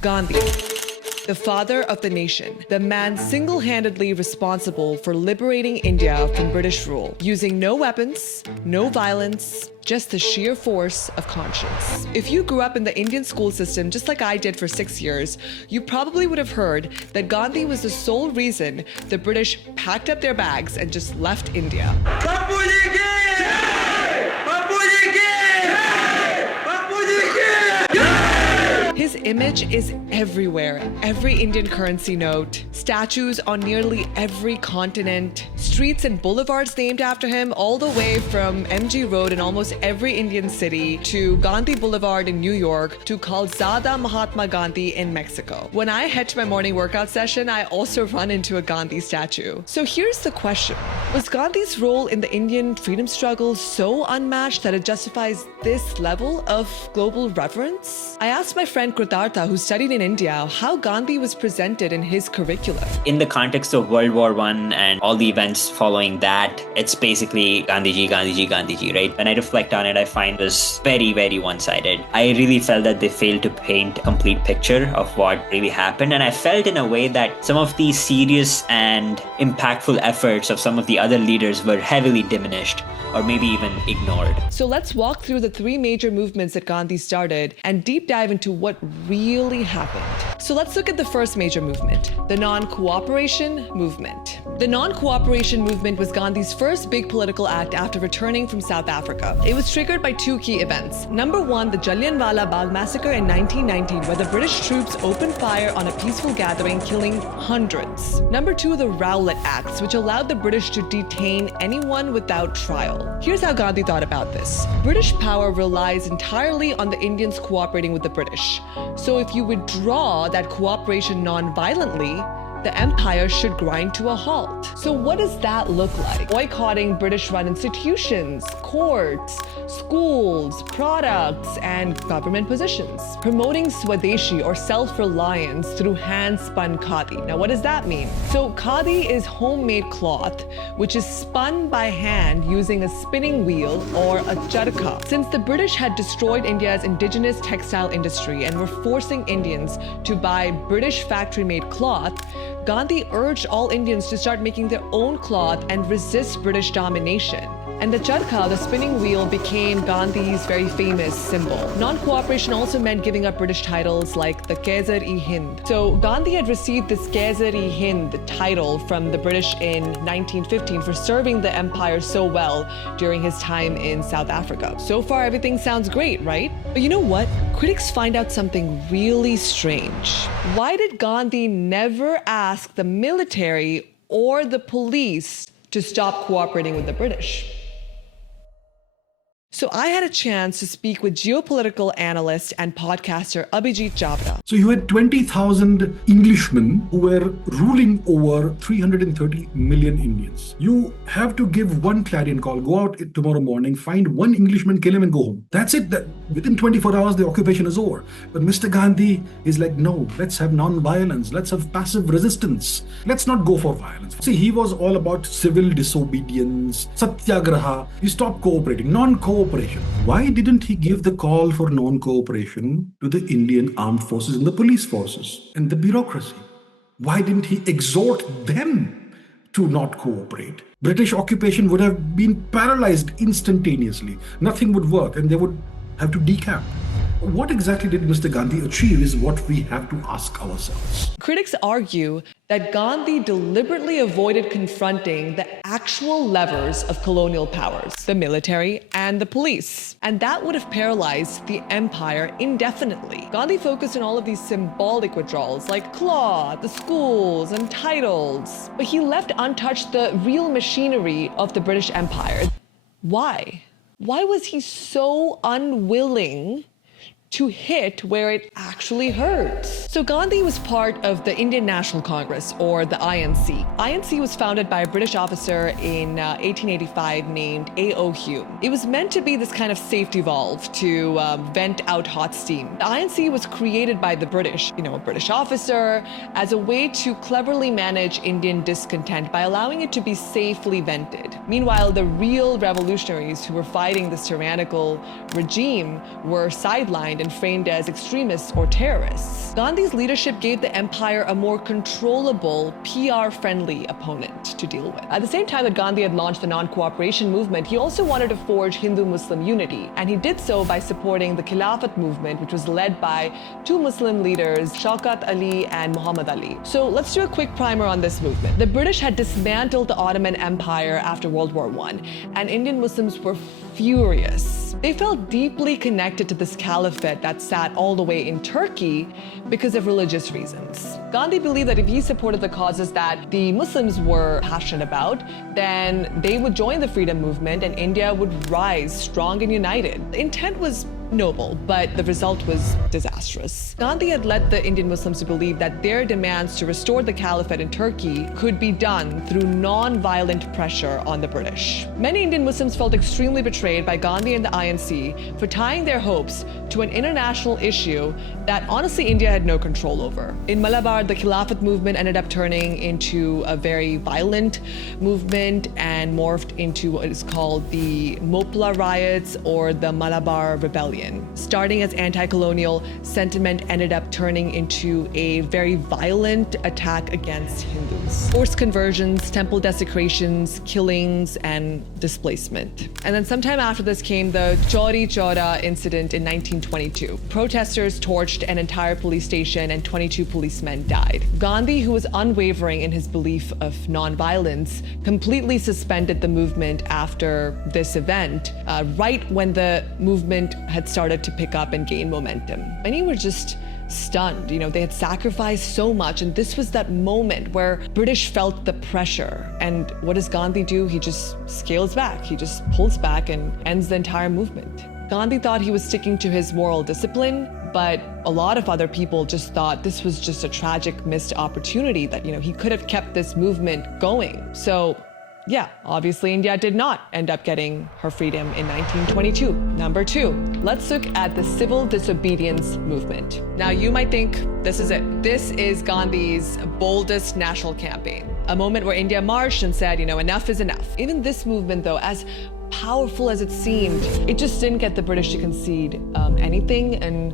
Gandhi, the father of the nation, the man single-handedly responsible for liberating India from British rule, using no weapons, no violence, just the sheer force of conscience. If you grew up in the Indian school system just like I did for 6 years, you probably would have heard that Gandhi was the sole reason the British packed up their bags and just left India. His image is everywhere. Every Indian currency note, statues on nearly every continent, streets and boulevards named after him, all the way from MG Road in almost every Indian city to Gandhi Boulevard in New York to Calzada Mahatma Gandhi in Mexico. When I head to my morning workout session, I also run into a Gandhi statue. So here's the question. Was Gandhi's role in the Indian freedom struggle so unmatched that it justifies this level of global reverence? I asked my friend Kritartha, who studied in India, how Gandhi was presented in his curriculum. In the context of World War I and all the events following that, it's basically Gandhiji, Gandhiji, Gandhiji, right? When I reflect on it, I find this very, very one-sided. I really felt that they failed to paint a complete picture of what really happened. And I felt in a way that some of the serious and impactful efforts of some of the other leaders were heavily diminished or maybe even ignored. So let's walk through the 3 major movements that Gandhi started and deep dive into what really happened. So let's look at the first major movement, the non-cooperation movement. The non-cooperation movement was Gandhi's first big political act after returning from South Africa. It was triggered by 2 key events. Number 1, the Jallianwala Bagh massacre in 1919, where the British troops opened fire on a peaceful gathering, killing hundreds. Number 2, the Rowlatt Acts, which allowed the British to detain anyone without trial. Here's how Gandhi thought about this. British power relies entirely on the Indians cooperating with the British. So if you withdraw that cooperation non-violently, the empire should grind to a halt. So what does that look like? Boycotting British-run institutions, courts, schools, products, and government positions. Promoting Swadeshi or self-reliance through hand-spun khadi. Now what does that mean? So khadi is homemade cloth, which is spun by hand using a spinning wheel or a charkha. Since the British had destroyed India's indigenous textile industry and were forcing Indians to buy British factory-made cloth, Gandhi urged all Indians to start making their own cloth and resist British domination. And the charkha, the spinning wheel, became Gandhi's very famous symbol. Non-cooperation also meant giving up British titles like the Kaisar-e-Hind. So Gandhi had received this Kaisar-e-Hind title from the British in 1915 for serving the empire so well during his time in South Africa. So far, everything sounds great, right? But you know what? Critics find out something really strange. Why did Gandhi never ask the military or the police to stop cooperating with the British? So I had a chance to speak with geopolitical analyst and podcaster Abhijit Chavda. So you had 20,000 Englishmen who were ruling over 330 million Indians. You have to give one clarion call, go out tomorrow morning, find one Englishman, kill him and go home. That's it. Within 24 hours, the occupation is over. But Mr. Gandhi is like, no, let's have non-violence. Let's have passive resistance. Let's not go for violence. See, he was all about civil disobedience, satyagraha. You stop cooperating, non-cooperation. Why didn't he give the call for non-cooperation to the Indian armed forces and the police forces and the bureaucracy? Why didn't he exhort them to not cooperate? British occupation would have been paralyzed instantaneously. Nothing would work and they would have to decamp. What exactly did Mr. Gandhi achieve is what we have to ask ourselves. Critics argue that Gandhi deliberately avoided confronting the actual levers of colonial powers, the military and the police. And that would have paralyzed the empire indefinitely. Gandhi focused on all of these symbolic withdrawals like cloth, the schools, and titles. But he left untouched the real machinery of the British Empire. Why? Why was he so unwilling to hit where it actually hurts? So Gandhi was part of the Indian National Congress, or the INC. INC was founded by a British officer in 1885 named A.O. Hume. It was meant to be this kind of safety valve to vent out hot steam. The INC was created by the British, a British officer, as a way to cleverly manage Indian discontent by allowing it to be safely vented. Meanwhile, the real revolutionaries who were fighting this tyrannical regime were sidelined detained and framed as extremists or terrorists. Gandhi's leadership gave the empire a more controllable, PR-friendly opponent to deal with. At the same time that Gandhi had launched the non-cooperation movement, he also wanted to forge Hindu-Muslim unity, and he did so by supporting the Khilafat movement, which was led by two Muslim leaders, Shaukat Ali and Muhammad Ali. So let's do a quick primer on this movement. The British had dismantled the Ottoman Empire after World War I, and Indian Muslims were furious. They felt deeply connected to this caliphate that sat all the way in Turkey because of religious reasons. Gandhi believed that if he supported the causes that the Muslims were passionate about, then they would join the freedom movement and India would rise strong and united. The intent was noble, but the result was disastrous. Gandhi had led the Indian Muslims to believe that their demands to restore the caliphate in Turkey could be done through non-violent pressure on the British. Many Indian Muslims felt extremely betrayed by Gandhi and the INC for tying their hopes to an international issue that honestly India had no control over. In Malabar, the Khilafat movement ended up turning into a very violent movement and morphed into what is called the Moplah riots or the Malabar Rebellion. Starting as anti-colonial, sentiment ended up turning into a very violent attack against Hindus. Forced conversions, temple desecrations, killings, and displacement. And then sometime after this came the Chauri Chaura incident in 1922. Protesters torched an entire police station and 22 policemen died. Gandhi, who was unwavering in his belief of non-violence, completely suspended the movement after this event, right when the movement had started to pick up and gain momentum. Many were just stunned. They had sacrificed so much, and this was that moment where British felt the pressure. And what does Gandhi do? He just scales back. He just pulls back and ends the entire movement. Gandhi thought he was sticking to his moral discipline, but a lot of other people just thought this was just a tragic missed opportunity that, he could have kept this movement going. So yeah, obviously India did not end up getting her freedom in 1922. Number 2, let's look at the civil disobedience movement. Now you might think this is it. This is Gandhi's boldest national campaign. A moment where India marched and said, enough is enough. Even this movement though, as powerful as it seemed, it just didn't get the British to concede anything, and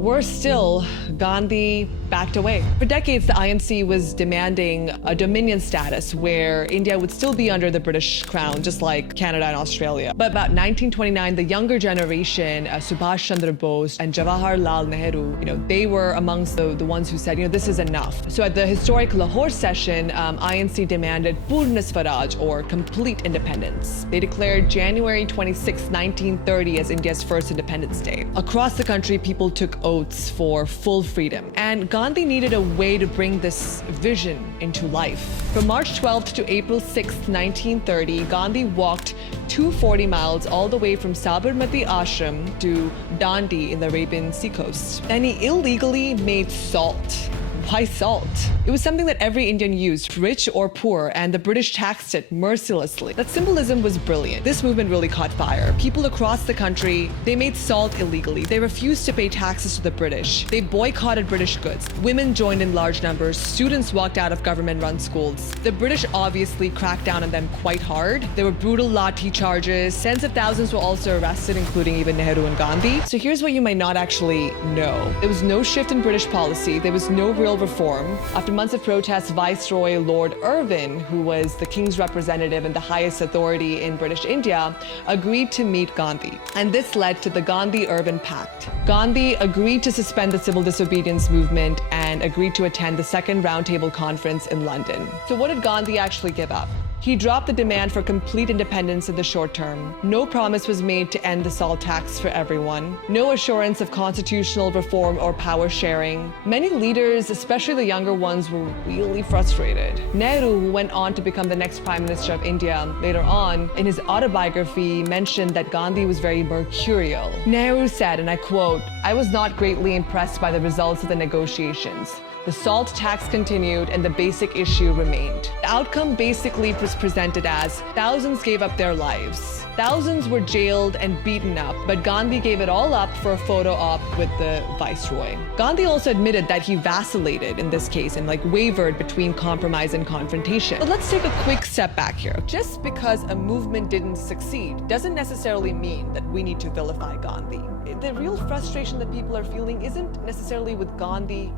worse still, Gandhi backed away. For decades, the INC was demanding a dominion status where India would still be under the British crown, just like Canada and Australia. But about 1929, the younger generation, Subhash Chandra Bose and Jawaharlal Nehru, they were amongst the ones who said, this is enough. So at the historic Lahore session, INC demanded Purna Swaraj, or complete independence. They declared January 26, 1930 as India's first Independence Day. Across the country, people took oaths for full freedom. And Gandhi needed a way to bring this vision into life. From March 12th to April 6th, 1930, Gandhi walked 240 miles all the way from Sabarmati Ashram to Dandi in the Arabian seacoast. Then he illegally made salt. Why salt? It was something that every Indian used, rich or poor, and the British taxed it mercilessly. That symbolism was brilliant. This movement really caught fire. People across the country, they made salt illegally. They refused to pay taxes to the British. They boycotted British goods. Women joined in large numbers. Students walked out of government-run schools. The British obviously cracked down on them quite hard. There were brutal lathi charges. Tens of thousands were also arrested, including even Nehru and Gandhi. So here's what you might not actually know. There was no shift in British policy. There was no real reform. After months of protests, Viceroy Lord Irvin, who was the king's representative and the highest authority in British India, agreed to meet Gandhi. And this led to the Gandhi-Irvin Pact. Gandhi agreed to suspend the civil disobedience movement and agreed to attend the Second Roundtable Conference in London. So what did Gandhi actually give up? He dropped the demand for complete independence in the short term. No promise was made to end the salt tax for everyone. No assurance of constitutional reform or power sharing. Many leaders, especially the younger ones, were really frustrated. Nehru, who went on to become the next Prime Minister of India later on, in his autobiography mentioned that Gandhi was very mercurial. Nehru said, and I quote, "I was not greatly impressed by the results of the negotiations. The salt tax continued and the basic issue remained." The outcome basically was presented as thousands gave up their lives. Thousands were jailed and beaten up, but Gandhi gave it all up for a photo op with the viceroy. Gandhi also admitted that he vacillated in this case and wavered between compromise and confrontation. But let's take a quick step back here. Just because a movement didn't succeed doesn't necessarily mean that we need to vilify Gandhi. The real frustration that people are feeling isn't necessarily with Gandhi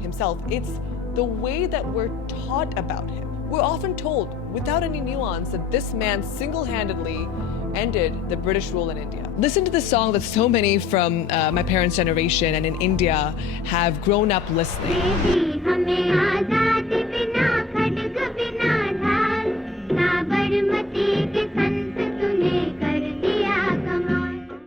himself, it's the way that we're taught about him. We're often told, without any nuance, that this man single-handedly ended the British rule in India. Listen to the song that so many from my parents' generation and in India have grown up listening.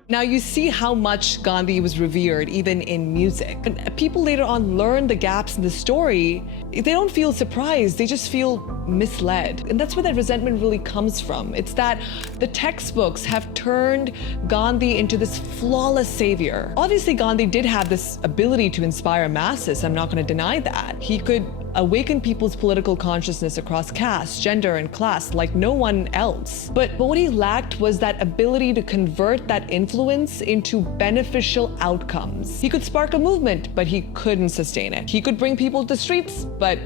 Now you see how much Gandhi was revered even in music. And people later on learn the gaps in the story. They don't feel surprised, they just feel misled. And that's where that resentment really comes from. It's that the textbooks have turned Gandhi into this flawless savior. Obviously, Gandhi did have this ability to inspire masses. I'm not going to deny that. He could awaken people's political consciousness across caste, gender, and class like no one else. But what he lacked was that ability to convert that influence into beneficial outcomes. He could spark a movement, but he couldn't sustain it. He could bring people to the streets, but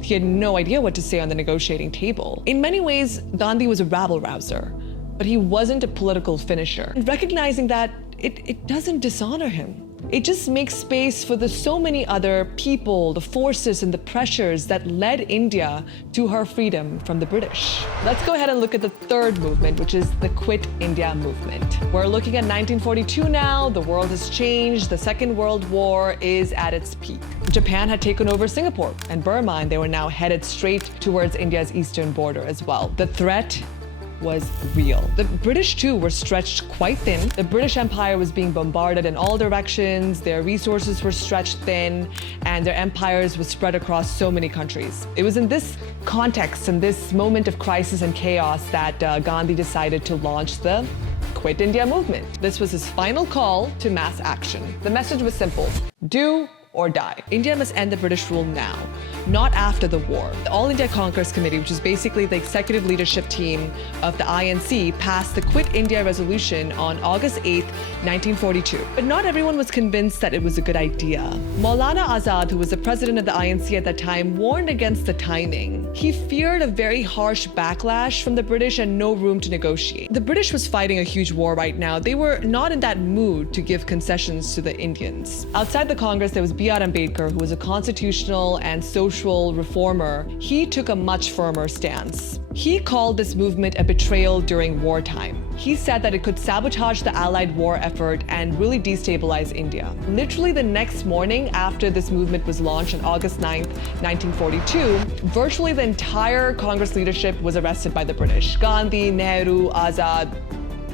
he had no idea what to say on the negotiating table. In many ways, Gandhi was a rabble-rouser, but he wasn't a political finisher. And recognizing that, it doesn't dishonor him. It just makes space for the so many other people, the forces, and the pressures that led India to her freedom from the British. Let's go ahead and look at the third movement, which is the Quit India movement. We're looking at 1942 now. The world has changed. The Second World War is at its peak. Japan had taken over Singapore and Burma, and they were now headed straight towards India's eastern border as well. The threat was real. The British too were stretched quite thin. The British Empire was being bombarded in all directions, their resources were stretched thin, and their empires were spread across so many countries. It was in this context, in this moment of crisis and chaos, that Gandhi decided to launch the Quit India movement. This was his final call to mass action. The message was simple: do or die. India must end the British rule now, not after the war. The All India Congress Committee, which is basically the executive leadership team of the INC, passed the Quit India resolution on August 8th, 1942. But not everyone was convinced that it was a good idea. Maulana Azad, who was the president of the INC at that time, warned against the timing. He feared a very harsh backlash from the British and no room to negotiate. The British was fighting a huge war right now. They were not in that mood to give concessions to the Indians. Outside the Congress, there was B.R. Ambedkar, who was a constitutional and social reformer. He took a much firmer stance. He called this movement a betrayal during wartime. He said that it could sabotage the Allied war effort and really destabilize India. Literally the next morning after this movement was launched on August 9th, 1942, virtually the entire Congress leadership was arrested by the British. Gandhi, Nehru, Azad,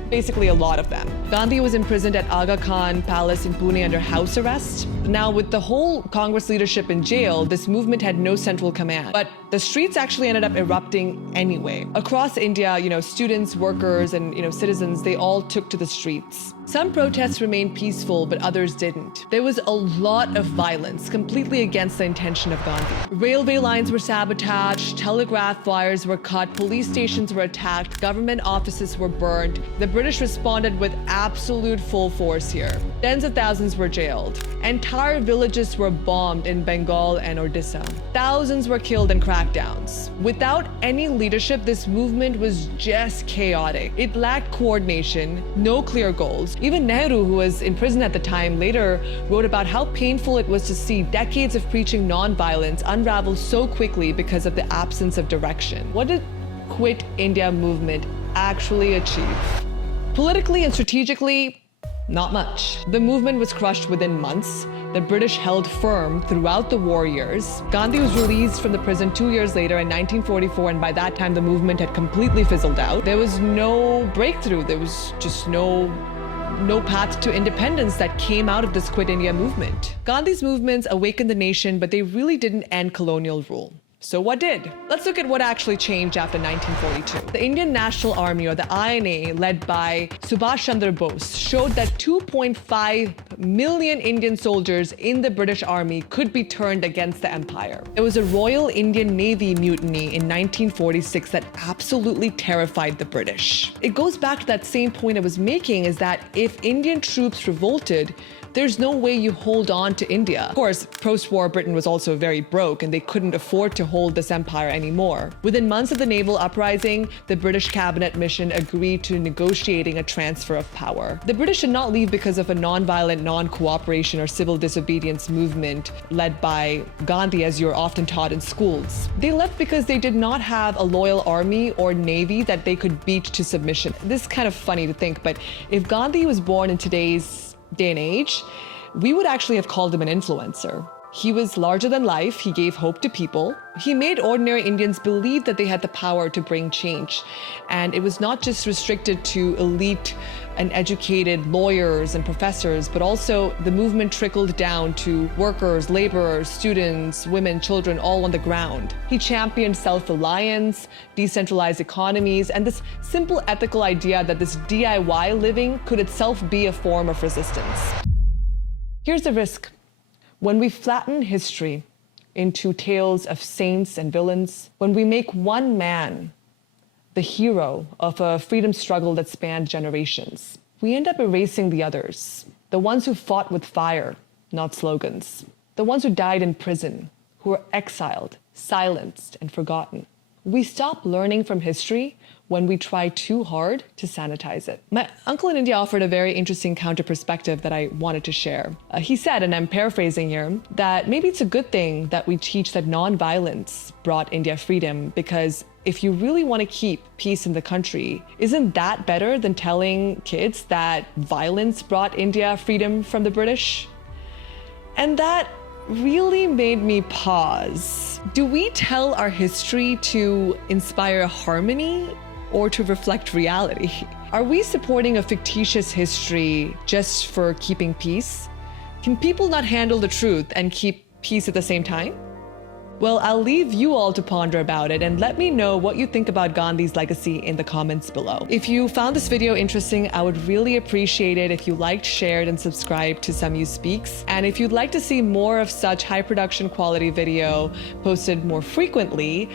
basically a lot of them. Gandhi was imprisoned at Aga Khan Palace in Pune under house arrest. Now, with the whole Congress leadership in jail, this movement had no central command. But the streets actually ended up erupting anyway. Across India, students, workers, and citizens, they all took to the streets. Some protests remained peaceful, but others didn't. There was a lot of violence, completely against the intention of Gandhi. Railway lines were sabotaged, telegraph wires were cut, police stations were attacked, government offices were burned. The British responded with absolute full force here. Tens of thousands were jailed. Entire villages were bombed in Bengal and Odisha. Thousands were killed in crackdowns. Without any leadership, this movement was just chaotic. It lacked coordination, no clear goals. Even Nehru, who was in prison at the time, later wrote about how painful it was to see decades of preaching nonviolence unravel so quickly because of the absence of direction. What did Quit India movement actually achieve? Politically and strategically, not much. The movement was crushed within months. The British held firm throughout the war years. Gandhi was released from the prison 2 years later in 1944, and by that time the movement had completely fizzled out. There was no breakthrough. There was just no path to independence that came out of this Quit India movement. Gandhi's movements awakened the nation, but they really didn't end colonial rule. So what did? Let's look at what actually changed after 1942. The Indian National Army, or the INA, led by Subhash Chandra Bose, showed that 2.5 million Indian soldiers in the British Army could be turned against the empire. There was a Royal Indian Navy mutiny in 1946 that absolutely terrified the British. It goes back to that same point I was making, is that if Indian troops revolted, There's no way you hold on to India. Of course, post-war Britain was also very broke and they couldn't afford to hold this empire anymore. Within months of the naval uprising, the British cabinet mission agreed to negotiating a transfer of power. The British did not leave because of a non-violent, non-cooperation or civil disobedience movement led by Gandhi, as you're often taught in schools. They left because they did not have a loyal army or navy that they could beat to submission. This is kind of funny to think, but if Gandhi was born in today's day and age, we would actually have called him an influencer. He was larger than life. He gave hope to people. He made ordinary Indians believe that they had the power to bring change. And it was not just restricted to elite and educated lawyers and professors, but also the movement trickled down to workers, laborers, students, women, children, all on the ground. He championed self-reliance, decentralized economies, and this simple ethical idea that this DIY living could itself be a form of resistance. Here's the risk. When we flatten history into tales of saints and villains, when we make one man the hero of a freedom struggle that spanned generations, we end up erasing the others, the ones who fought with fire, not slogans, the ones who died in prison, who were exiled, silenced, and forgotten. We stop learning from history when we try too hard to sanitize it. My uncle in India offered a very interesting counter perspective that I wanted to share. He said, and I'm paraphrasing here, that maybe it's a good thing that we teach that non-violence brought India freedom, because if you really want to keep peace in the country, isn't that better than telling kids that violence brought India freedom from the British? And that really made me pause. Do we tell our history to inspire harmony or to reflect reality? Are we supporting a fictitious history just for keeping peace? Can people not handle the truth and keep peace at the same time? Well, I'll leave you all to ponder about it and let me know what you think about Gandhi's legacy in the comments below. If you found this video interesting, I would really appreciate it if you liked, shared, and subscribed to Samyu Speaks. And if you'd like to see more of such high production quality video posted more frequently,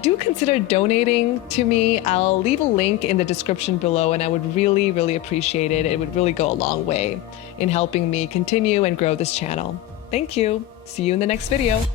do consider donating to me. I'll leave a link in the description below and I would really, really appreciate it. It would really go a long way in helping me continue and grow this channel. Thank you. See you in the next video.